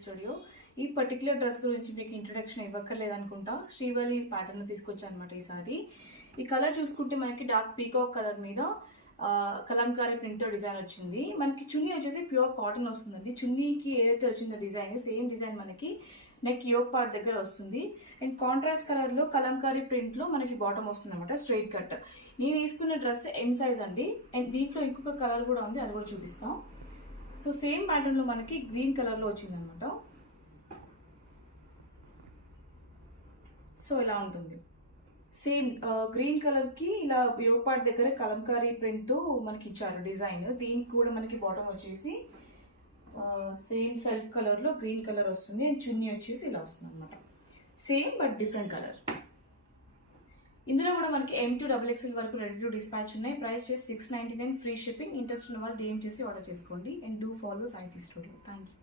Studio. ఈ particular dress గురించి మీకు ఇంట్రొడక్షన్ ఇవ్వక్కర్లేదు అనుకుంటా. శ్రీవల్లి ప్యాటర్న్ తీసుకొచ్చాను అనమాట ఈసారి. ఈ కలర్ చూసుకుంటే మనకి డార్క్ పీకాక్ కలర్ మీద కలంకారీ ప్రింట్తో డిజైన్ వచ్చింది. మనకి చున్నీ వచ్చేసి ప్యూర్ కాటన్ వస్తుందండి. చున్నీకి ఏదైతే వచ్చిందో డిజైన్ సేమ్ డిజైన్ మనకి నెక్ యోక్ పార్ట్ దగ్గర వస్తుంది. అండ్ కాంట్రాస్ట్ కలర్లో కలంకారీ ప్రింట్లో మనకి బాటమ్ వస్తుంది అనమాట, స్ట్రైట్ కట్. నేను తీసుకున్న డ్రెస్ ఎం సైజ్ అండి. అండ్ దీంట్లో ఇంకొక కలర్ కూడా ఉంది, అది కూడా చూపిస్తాం. సో సేమ్ ప్యాటర్న్లో మనకి గ్రీన్ కలర్లో వచ్చింది అనమాట. సో ఇలా ఉంటుంది. సేమ్ గ్రీన్ కలర్కి ఇలా యోక్ పార్ట్ దగ్గర కలంకారీ ప్రింట్తో మనకి ఇచ్చారు డిజైన్. దీనికి కూడా మనకి బాటమ్ వచ్చేసి సేమ్ సెల్ఫ్ కలర్లో గ్రీన్ కలర్ వస్తుంది. అండ్ చున్నీ వచ్చేసి ఇలా వస్తుంది అనమాట. Same but different colour. ఇందులో కూడా మనకి M2 XXL వరకు రెడీ టు డిస్పాచ్ ఉన్నాయి. ప్రైస్ చేసి $699, ఫ్రీ షిప్పింగ్. ఇంట్రెస్ట్ ఉన్న వాళ్ళు DM చేసి ఆర్డర్ చేసుకోండి. అండ్ డూ ఫాలో సాహితీ స్టూడియో. Thank you.